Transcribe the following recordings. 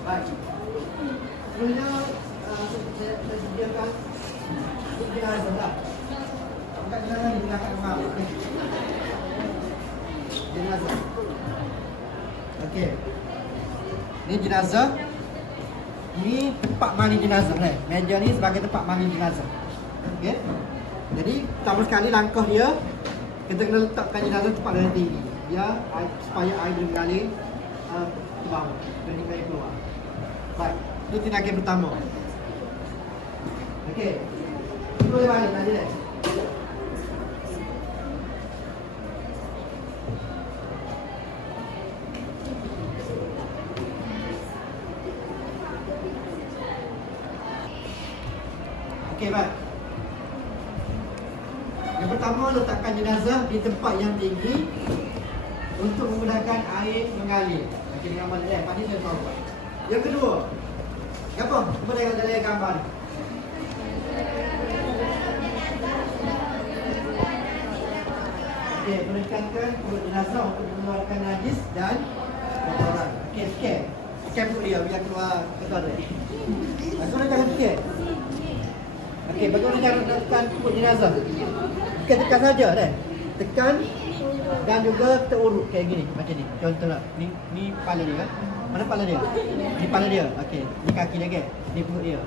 Sebenarnya saya sediakan jenazah lah. Bukan jenazah jenazah rumah. Okey. Jenazah. Okey. Ini jenazah. Ini tempat mandi jenazah ni. Meja ni sebagai tempat mandi jenazah. Okey. Jadi pertama sekali langkah dia kita kena letakkan jenazah tempat yang tinggi. Ya, supaya air boleh mengalir uh, bawah dan mengalir keluar. Baik, itu tindakan pertama. Okey. Itu boleh balik tadi. Okey, baik. Yang pertama letakkan jenazah di tempat yang tinggi untuk memudahkan air mengalir. Okey, dengan gambar eh, tadi saya tahu. Yang kedua, apa? Cuba tengok dalam gambar. Okey, menekankan perut jenazah untuk mengeluarkan najis dan kotoran. Okey, scan. Scan perut dia biar keluar kotoran. Bagaimana cara scan? Okey, bagaimana cara menekan perut jenazah? Bukan tekan saja dah. Tekan dan juga kita urut kayak gini macam ni. Contohlah, ni ni kepala dia kan. Mana kepala dia? Ni kepala dia. Okey, ni kaki dia kan. Ni perut dia.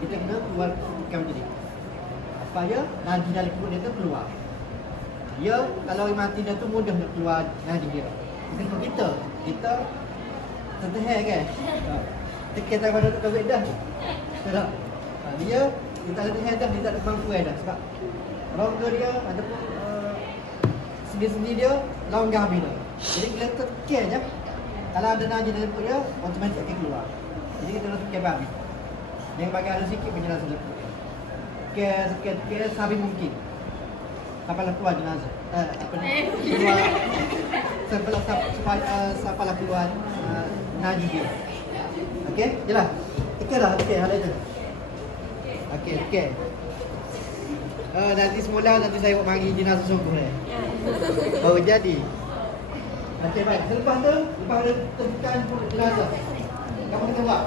Kita kena keluar tekan macam ni. Supaya nanti dari perut dia tu keluar. Dia kalau mati dia tu mudah nak keluar nadi dia. Tengok kita, kita terteher kan. Ha. Tekan tangan pada Dr. dah. Tak. Ha, dia kita ada dah, dia tak ada kemampuan dah sebab rongga dia ataupun sendi-sendi dia longgar bila. Jadi bila tekan je kalau ada nadi dalam perut dia, automatik akan keluar. Jadi kita kena tekan babi. Yang bagi ada sikit penjelasan dalam perut dia. Tekan, tekan, tekan, sampai mungkin sampailah keluar jenazah. Eh, apa ni? Keluar sampailah sampai uh, sampailah keluar uh, nadi dia. Okey, jelas. Okey dah, okey hal itu. Okey, okey. Uh, nanti semula nanti saya buat mari jenazah sungguh ni. Baru jadi. Okey baik. Selepas tu, lepas ada tekan perut jenazah. Kamu kita buat.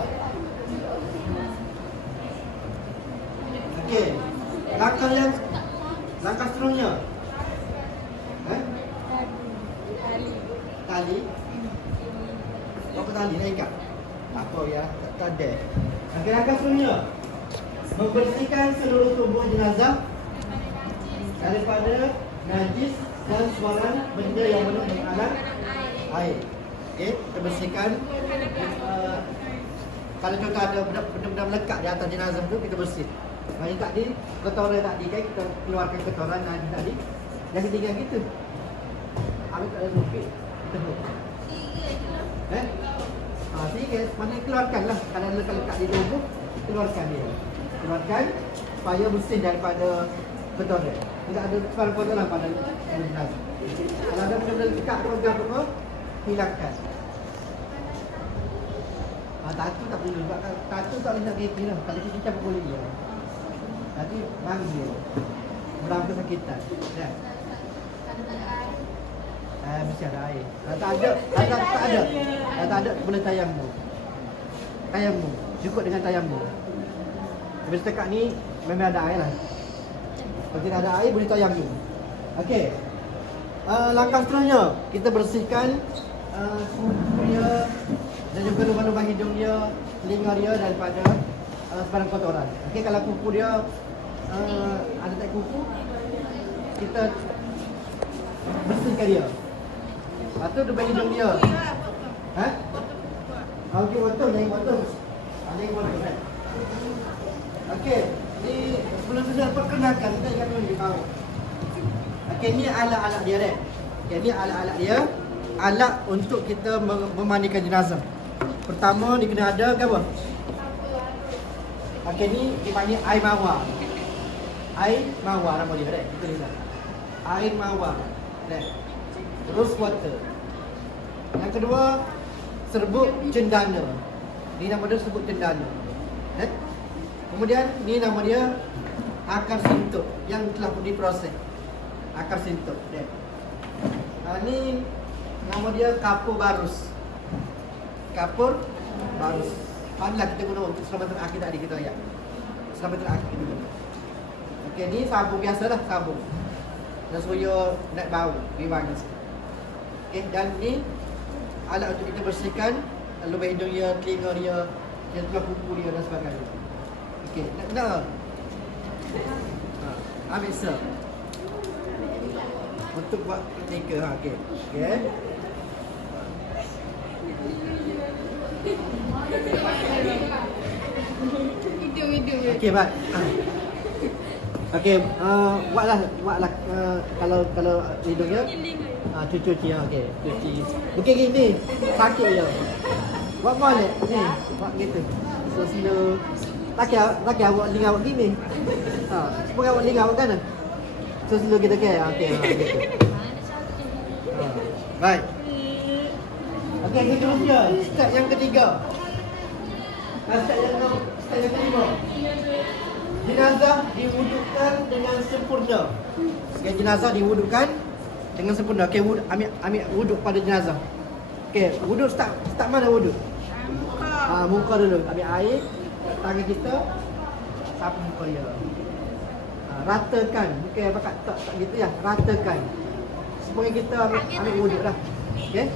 Okey. Langkah yang Langkah seterusnya. Eh? Tali. Berapa tali nak ikat? Tak apa ya, tak, ada. Okey, langkah seterusnya. Membersihkan seluruh tubuh jenazah daripada najis dan suara benda yang dengan alat air. Okey, kita bersihkan. Uh, kalau contoh ada benda- benda-benda melekat di atas jenazah tu, kita bersih. Mari tadi, kotoran tadi kan kita keluarkan kotoran tadi tadi. Jangan tinggal gitu. Ambil tak ada. Kita buat. Eh? Ha, tiga, mana keluarkan lah. Kalau lekat-lekat di tubuh, keluarkan dia. Keluarkan supaya bersih daripada kotoran. Tidak ada suara kotoran pada pada jenazah. Kalau ada benda-benda lekat tu, apa hilangkan. Ah, tatu tak perlu sebab tatu tak boleh nak kereta lah. Kalau kita cabut boleh dia. Tadi banggi dia. Merang kesakitan. Ya. Eh, mesti ada air. Kalau tak ada, kalau tak, tak ada. Kalau tak ada, boleh tayammu. Tayammu. Cukup dengan tayammu. Tapi setakat ni, memang ada air lah. Kalau tidak ada air, boleh tayammu. Okey. Uh, langkah seterusnya, kita bersihkan uh, dia dan juga lubang-lubang hidung dia, telinga dia daripada uh, sebarang kotoran. Okey, kalau kuku dia uh, ada tak kuku, kita bersihkan dia. Lepas tu lubang hidung dia. Ha? Okey, betul. Jangan betul. Ah, Jangan betul. Kan? Okey, ni sebelum saya perkenalkan, kita dulu di bawah. Okey, ni alat-alat dia dek. Okey, ni alat-alat dia. Alat untuk kita mem- memandikan jenazah. Pertama, ni kena ada ke apa? Okey, ni dipanggil air mawar. Air mawar nama dia dek. Kita lihat. Air mawar. Dek. Rose water. Yang kedua, serbuk cendana. Ni nama dia serbuk cendana. Eh? Kemudian ni nama dia akar sintuk yang telah pun diproses. Akar sintuk. Dia. Ha, ni nama dia kapur barus. Kapur Baru Pandai kita guna untuk selamatan akhir tadi kita ayat Selamatan akhir kita guna Okey ni sabun biasa lah sabun Dan supaya naik bau Riwang ni Okey dan ni Alat untuk kita bersihkan Lubang hidung dia, telinga dia Yang tulang kuku dia dan sebagainya Okey, nak nak ha, Ambil sir Untuk buat teknika ha, okey Okey Hidung hidung dia. Okey, Bat. Okey, uh, buatlah buatlah uh, kalau kalau hidungnya ah uh, cuci cuci ah okey, cuci. Okey gini, sakit je. Buat boleh ni, buat gitu. So tak kira buat lingkar buat gini. Ha, semua buat lingkar buat kan? So slow kita ke? Okey, ha, gitu. Ha, baik. Okey, seterusnya step yang ketiga. Ah, Step yang enam, step yang kelima. Jenazah diwudukkan dengan sempurna. Okey, jenazah diwudukkan dengan sempurna. Okey, wuduk, ambil ambil wuduk pada jenazah. Okey, wuduk start start mana wuduk? Ah, muka dulu. Ambil air tangan kita sapu muka dia. Ah, ratakan. Bukan pakat tak tak gitu ya. Ratakan. Supaya kita ambil, ambil wuduk lah. Okey.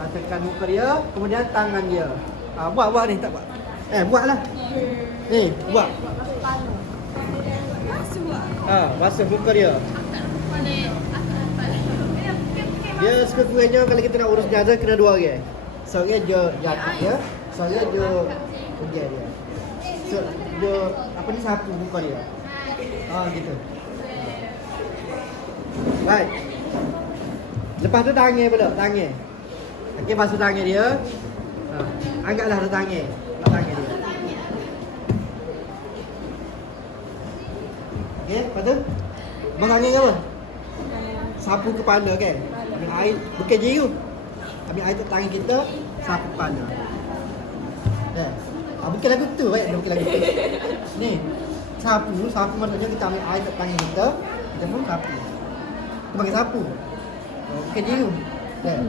Ratakan muka dia, kemudian tangan dia. Ah, buat buat ni tak buat. Eh, buatlah. Ni, buat. Ah, basuh muka dia. Dia sekurang-kurangnya kalau kita nak urus jenazah kena dua orang. Seorang dia jatuh dia, seorang dia pergi dia. So, dia apa ni sapu muka dia. Ah gitu. Baik. Lepas tu tangan pula, tangan. Okey, basuh tangan dia. Ha, anggaplah ada tangan. Tangan dia. Okey, tu Mengangin apa? Sapu kepala kan? Ambil air, bukan jiru Ambil air tangan kita Sapu kepala Ah, bukan lagu tu baik, bukan lagu tu Ni, sapu, sapu maksudnya kita ambil air kat tangan kita Kita pun sapu Kita panggil sapu Bukan jiru Eh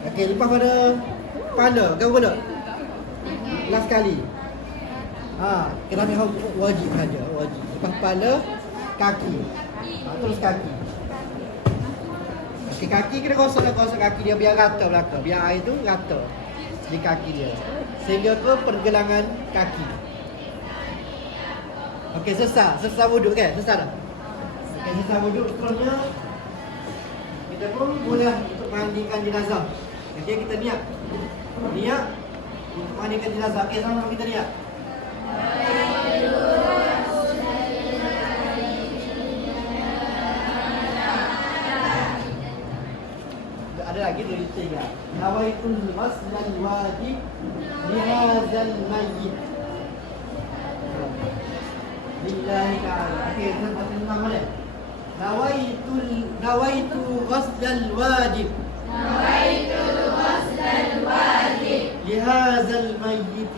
Okey, lepas pada kepala, kau boleh? Last kali Ha, kena ambil wajib saja, wajib. Lepas kepala, kaki. Ha, terus kaki. Okey, kaki kena gosok lah gosok kaki dia biar rata belakang. Biar air tu rata di kaki dia. Sehingga ke pergelangan kaki. Okey, selesai. Selesai wuduk kan? Selesai dah? Okey, selesai wuduk. Seterusnya, kita pun boleh untuk mandikan jenazah. Okey, kita niat. Niat untuk mandikan jenazah. Okey, sama-sama kita niat. Ada lagi dari tiga. Nawaitul maslal wajib lihazal mayyit. Lillahi ta'ala. Okey, kita baca nama dia. Nawaitul nawaitu ghaslal wajib. Nawaitul ghaslal wajib. Lihazal mayyit.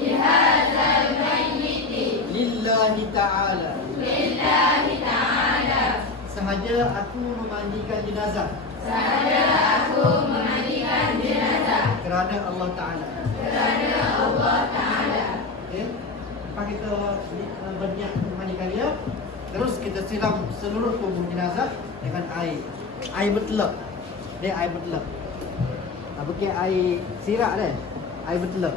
Lihazal mayyit. Lillahi ta'ala. Lillahi ta'ala. Sahaja aku memandikan jenazah. kerana Allah Ta'ala kerana Allah Ta'ala okay. lepas kita uh, berniat memandikan dia terus kita siram seluruh tubuh jenazah dengan air air bertelak dia air bertelak bukan air sirak dia air bertelak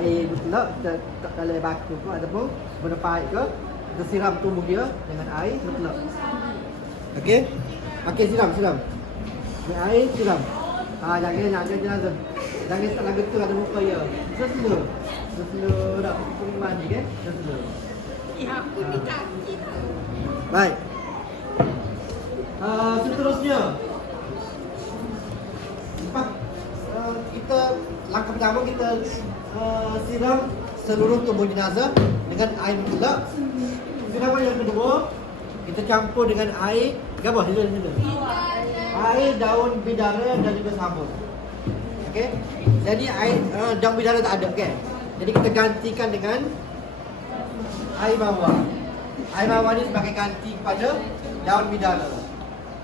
air, bertelak kita tak dalam baku ke ataupun benda pahit ke kita siram tubuh dia dengan air bertelak Okey? Okey, siram, siram. Ni air siram. Ha, jangan nak jangan jenazah. Jangan tak lagu tu ada muka ya. Seslo. Seslo dak pergi mandi kan? Seslo. Ya, aku ni kaki tau. Baik. Uh, seterusnya. Lepas uh, kita langkah pertama kita uh, siram seluruh tubuh jenazah dengan air gelap. Siraman yang kedua kita campur dengan air apa? Hila hila. Air daun bidara dan juga sabun. Okey. Jadi air uh, daun bidara tak ada kan? Jadi kita gantikan dengan air mawar. Air mawar ni sebagai ganti kepada daun bidara.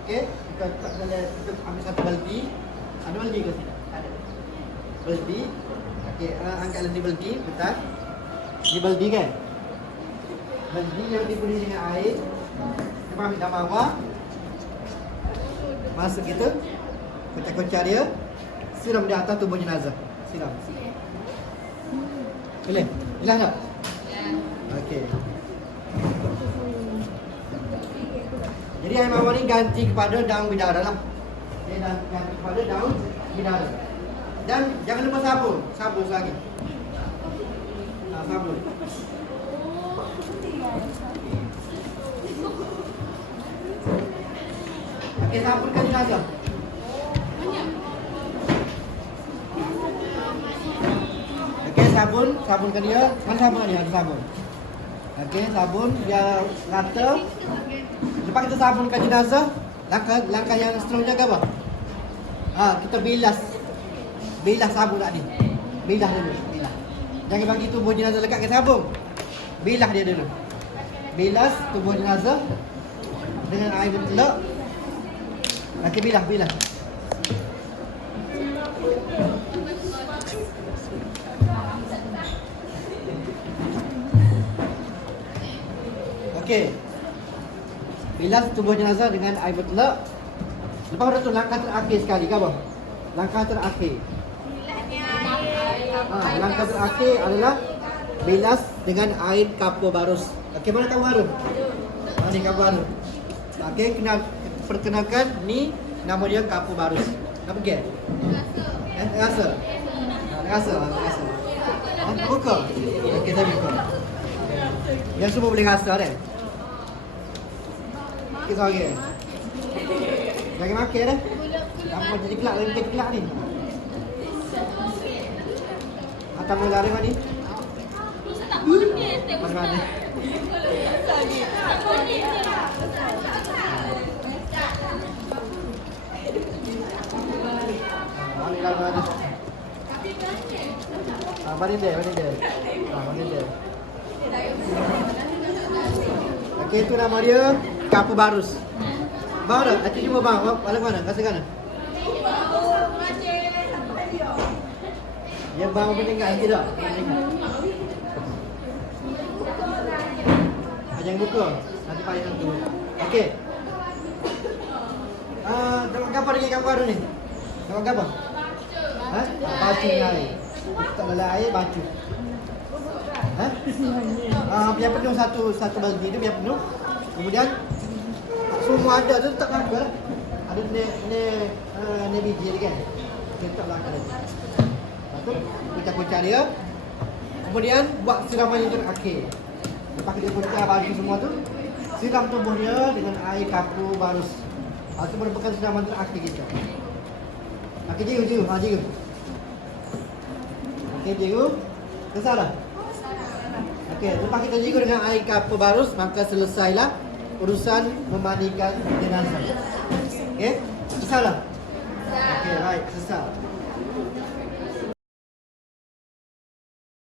Okey. Kita, kita, kita ambil satu baldi. Ada baldi ke tidak? Ada. B. Okey, uh, angkat label D, betul? Label D kan? D yang dipenuhi dengan air. Kita ambil gambar awal. Masuk kita. Kocak-kocak dia. Siram di atas tubuh jenazah. Siram. Boleh? Boleh tak? Okey. Jadi air mawar ni ganti kepada daun bidara lah. Dia ganti kepada daun bidara. Dan jangan lupa sabun. Sabun lagi. Ha, sabun. Okey, sabunkan jenazah. Okey, sabun, sabunkan dia. Mana sabun dia? Ada sabun. Okey, sabun biar rata. Lepas kita sabunkan jenazah, langkah langkah yang seterusnya ke apa? Ha, kita bilas. Bilas sabun tadi. Bilas dulu, bilas. Jangan bagi tubuh jenazah lekat ke sabun. Bilas dia dulu. Bilas tubuh jenazah dengan air bertelak. Okey, bilas, bilas. Okey. Bilas tubuh jenazah dengan air bertelak. Lepas tu langkah terakhir sekali ke apa? Langkah terakhir. Ha, langkah terakhir adalah bilas dengan air kapur barus. Okey, mana kapur baru? Ha, ni kapur baru. Okey, kenal perkenalkan ni nama dia kapur barus. Apa? Eh, rasa. Rasa, rasa. Ha, buka. Okey, saya buka. Yang semua boleh rasa kan? Okey, sorry. Jangan makan dah. Apa jadi kelak lagi kelak ni? Atau mau lari mana ni? Mana mana? Mana? Ah, mana dia? Mana dia? Ah, mana dia? Okey, itu nama dia Kapu Barus. Bang dah, hati cuma bang. Balik mana? Kasih kana. Yang bang meninggal tidak? Meninggal. Ah, Jangan buka. Nanti payah nanti. Okey. Ah, dapat kapal lagi kamu baru ni? Dapat kapal? Ha? Baju dengan air. Tak dalam air, baju. Ha? Ah, biar penuh satu satu baldi tu biar penuh. Kemudian semua ada tu tak langgar lah. Ada ni ni uh, ni biji dia kan. Dia tak langgar lagi. Lepas tu kita kucah dia. Kemudian buat siraman yang terakhir. Lepas kita kucah baju semua tu, siram tubuh dia dengan air kapur barus. Itu merupakan siraman terakhir kita. Okey, jiru, jiru. Ha, jiru. Okey, jiru. Selesai dah? Okey, lepas kita jiru dengan air kapur barus, maka selesailah urusan memandikan jenazah. Okey, selesai dah? Okey, baik, selesai.